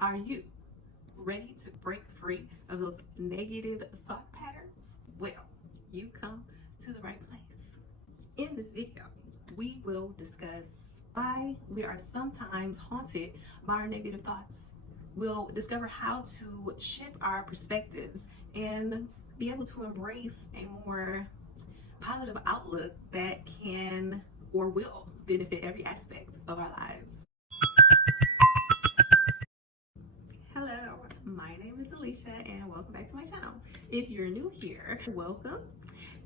Are you ready to break free of those negative thought patterns? Well, you come to the right place. In this video, we will discuss why we are sometimes haunted by our negative thoughts. We'll discover how to shift our perspectives and be able to embrace a more positive outlook that can or will benefit every aspect of our lives. Hello, my name is Alicia and welcome back to my channel. If you're new here, welcome.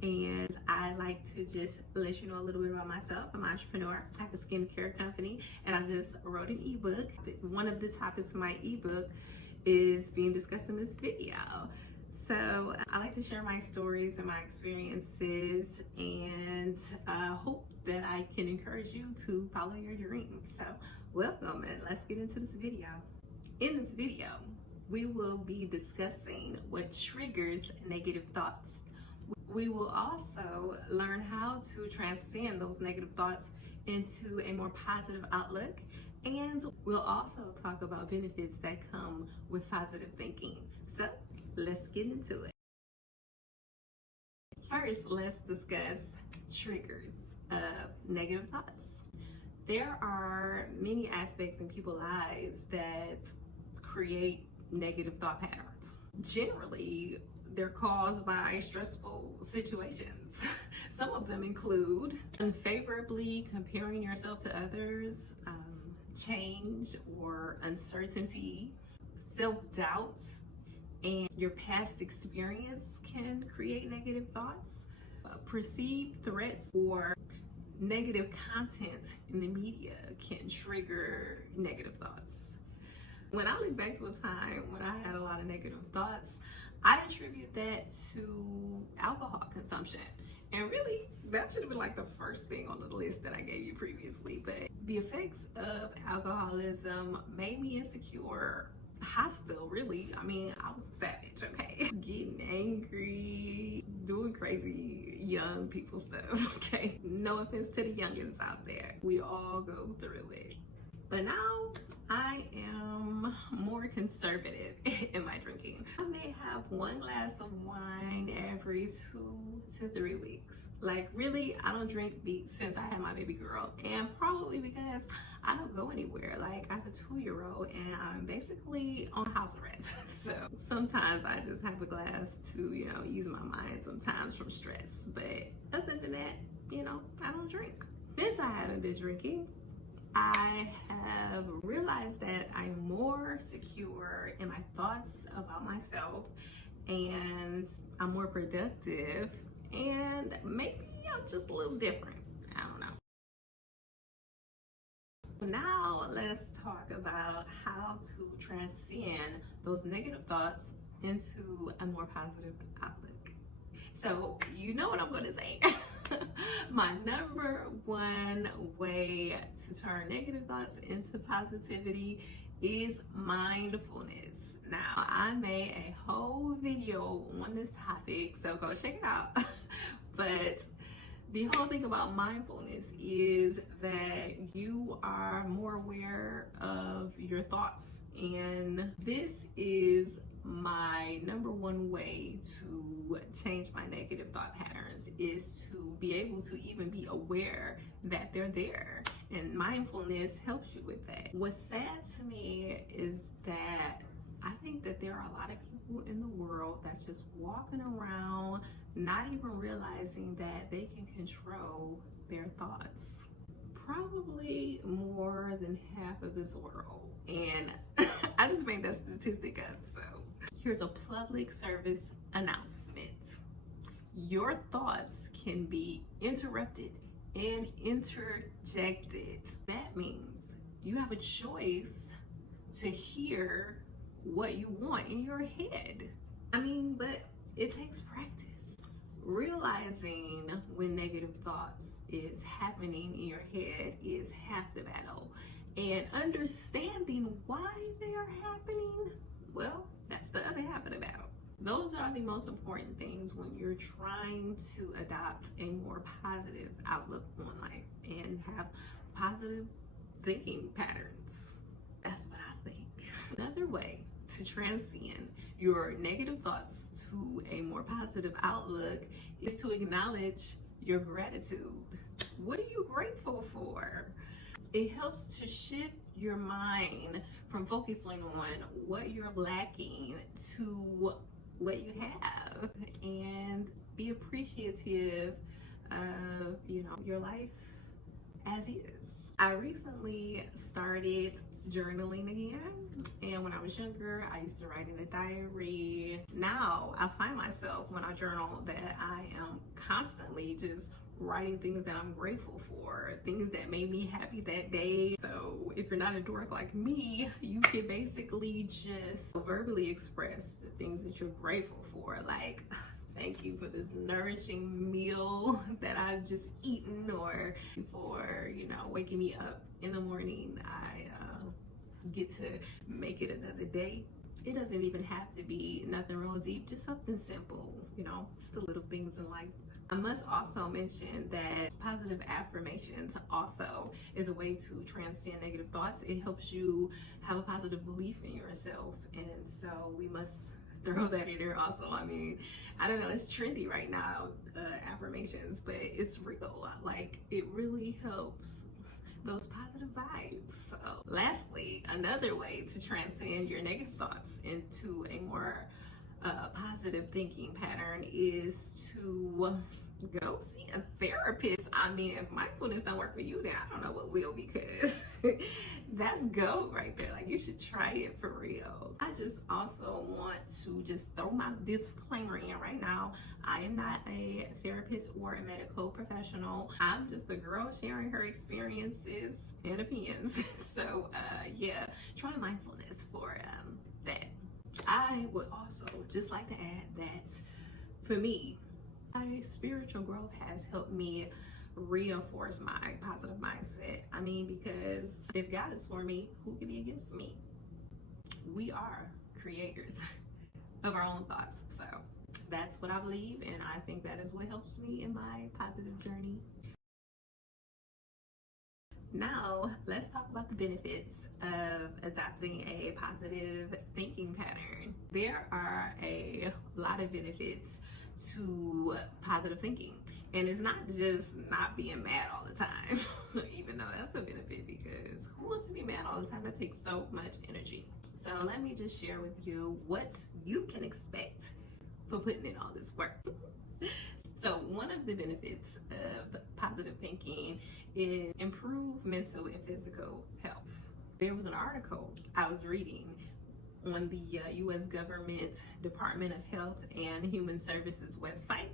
And I like to just let you know a little bit about myself. I'm an entrepreneur. I have a skincare company and I just wrote an ebook. One of the topics of my ebook is being discussed in this video. So I like to share my stories and my experiences and hope that I can encourage you to follow your dreams. So welcome and let's get into this video. In this video, we will be discussing what triggers negative thoughts. We will also learn how to transcend those negative thoughts into a more positive outlook, and we'll also talk about benefits that come with positive thinking. So let's get into it. First, let's discuss triggers of negative thoughts. There are many aspects in people's lives that create negative thought patterns. Generally, they're caused by stressful situations. Some of them include unfavorably comparing yourself to others, change or uncertainty, self-doubts, and your past experience can create negative thoughts. Perceived threats or negative content in the media can trigger negative thoughts. When I look back to a time when I had a lot of negative thoughts, I attribute that to alcohol consumption. And really, that should have been like the first thing on the list that I gave you previously. But the effects of alcoholism made me insecure, hostile, really. I mean, I was a savage, okay? Getting angry, doing crazy young people stuff, okay? No offense to the youngins out there. We all go through it. But now I am more conservative in my drinking. I may have one glass of wine every 2 to 3 weeks. Like really, I don't drink since I had my baby girl, and probably because I don't go anywhere. Like I have a 2-year-old and I'm basically on house arrest. So sometimes I just have a glass to, ease my mind sometimes from stress. But other than that, I don't drink. Since I haven't been drinking, I have realized that I'm more secure in my thoughts about myself and I'm more productive, and maybe I'm just a little different. I don't know. Now let's talk about how to transcend those negative thoughts into a more positive outlook. So you know what I'm going to say. My number one way to turn negative thoughts into positivity is mindfulness. Now, I made a whole video on this topic, so go check it out. But the whole thing about mindfulness is that you are more aware of your thoughts, and this is my number one way to change my negative thought patterns, is to be able to even be aware that they're there, and mindfulness helps you with that. What's sad to me is that I think that there are a lot of people in the world that's just walking around not even realizing that they can control their thoughts. Probably more than half of this world, and I just made that statistic up. So here's a public service announcement. Your thoughts can be interrupted and interjected. That means you have a choice to hear what you want in your head. But it takes practice. Realizing when negative thoughts is happening in your head is half the battle. And understanding why they are happening, well, that's the other half of the battle. Those are the most important things when you're trying to adopt a more positive outlook on life and have positive thinking patterns. That's what I think. Another way to transcend your negative thoughts to a more positive outlook is to acknowledge your gratitude. What are you grateful for? It helps to shift your mind from focusing on what you're lacking to what you have, and be appreciative of your life as is. I recently started journaling again, and when I was younger I used to write in a diary. Now I find myself, when I journal, that I am constantly just writing things that I'm grateful for, things that made me happy that day. So if you're not a dork like me, you can basically just verbally express the things that you're grateful for, like, thank you for this nourishing meal that I've just eaten, or for waking me up in the morning. I get to make it another day. It doesn't even have to be nothing real deep, just something simple, just the little things in life. I must also mention that positive affirmations also is a way to transcend negative thoughts. It helps you have a positive belief in yourself, and so we must throw that in there also. I mean, I don't know, it's trendy right now, affirmations, but it's real. Like, it really helps those positive vibes. So lastly, another way to transcend your negative thoughts into a more positive thinking pattern is to go see a therapist. I mean, if mindfulness don't work for you, then I don't know what will, because that's gold right there. Like, you should try it for real. I just also want to just throw my disclaimer in right now. I am not a therapist or a medical professional. I'm just a girl sharing her experiences and opinions. So yeah, try mindfulness for that. I would also just like to add that for me, my spiritual growth has helped me reinforce my positive mindset. I mean, because if God is for me, who can be against me? We are creators of our own thoughts. So that's what I believe, and I think that is what helps me in my positive journey. Now, let's talk about the benefits of adopting a positive thinking pattern. There are a lot of benefits to positive thinking, and it's not just not being mad all the time, even though that's a benefit, because who wants to be mad all the time? That takes so much energy. So let me just share with you what you can expect for putting in all this work. So one of the benefits of positive thinking is improved mental and physical health. There was an article I was reading on the U.S. government Department of Health and Human Services website,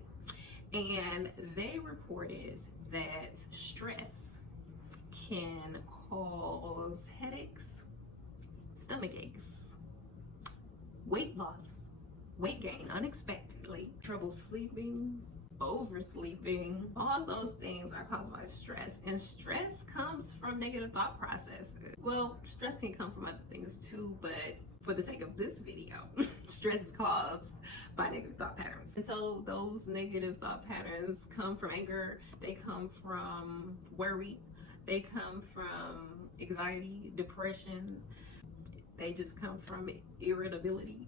and they reported that stress can cause headaches, stomach aches, weight loss, weight gain unexpectedly, trouble sleeping, oversleeping. All those things are caused by stress, and stress comes from negative thought processes. Well, stress can come from other things too, but for the sake of this video, stress is caused by negative thought patterns. And so those negative thought patterns come from anger, they come from worry, they come from anxiety, depression, they just come from irritability.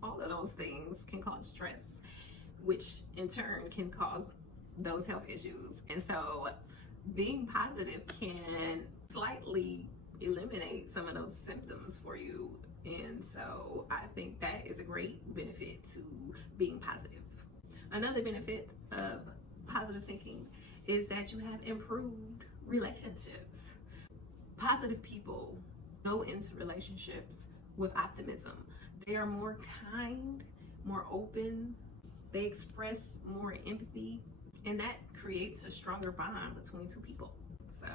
All of those things can cause stress, which in turn can cause those health issues. And so being positive can slightly eliminate some of those symptoms for you. And so I think that is a great benefit to being positive. Another benefit of positive thinking is that you have improved relationships. Positive people go into relationships with optimism. They are more kind, more open, they express more empathy, and that creates a stronger bond between two people. So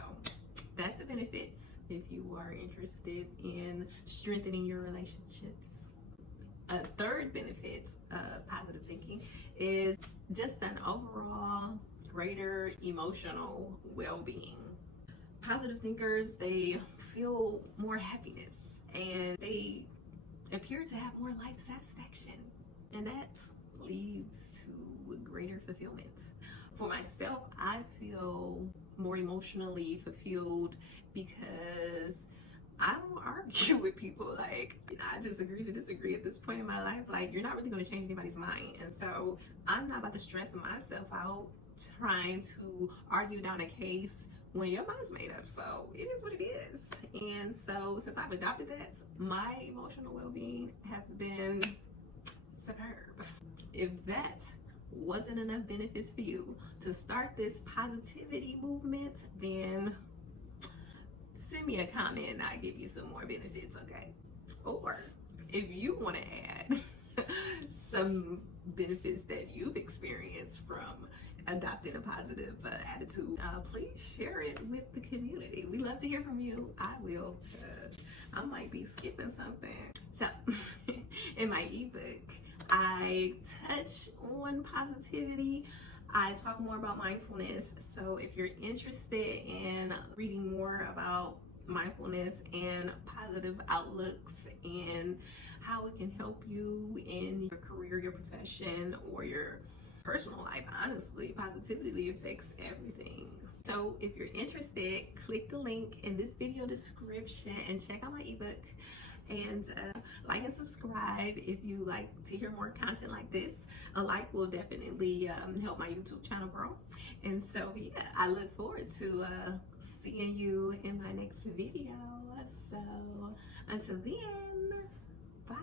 that's a benefit if you are interested in strengthening your relationships. A third benefit of positive thinking is just an overall greater emotional well-being. Positive thinkers, they feel more happiness, and they appear to have more life satisfaction, and that leads to greater fulfillment. For myself, I feel more emotionally fulfilled because I don't argue with people. Like, I just agree to disagree at this point in my life. Like, you're not really going to change anybody's mind. And so I'm not about to stress myself out trying to argue down a case when your mind's made up. So it is what it is. And so since I've adopted that, my emotional well-being has been superb. If that wasn't enough benefits for you to start this positivity movement, then send me a comment and I'll give you some more benefits, okay? Or if you want to add some benefits that you've experienced from adopting a positive attitude, please share it with the community. We love to hear from you. I will. I might be skipping something. So in my ebook, I touch on positivity. I talk more about mindfulness. So if you're interested in reading more about mindfulness and positive outlooks and how it can help you in your career, your profession, or your personal life, honestly, positivity affects everything. So if you're interested, click the link in this video description and check out my ebook. And like and subscribe if you like to hear more content like this. A like will definitely help my YouTube channel grow. And so yeah, I look forward to seeing you in my next video. So until then, bye.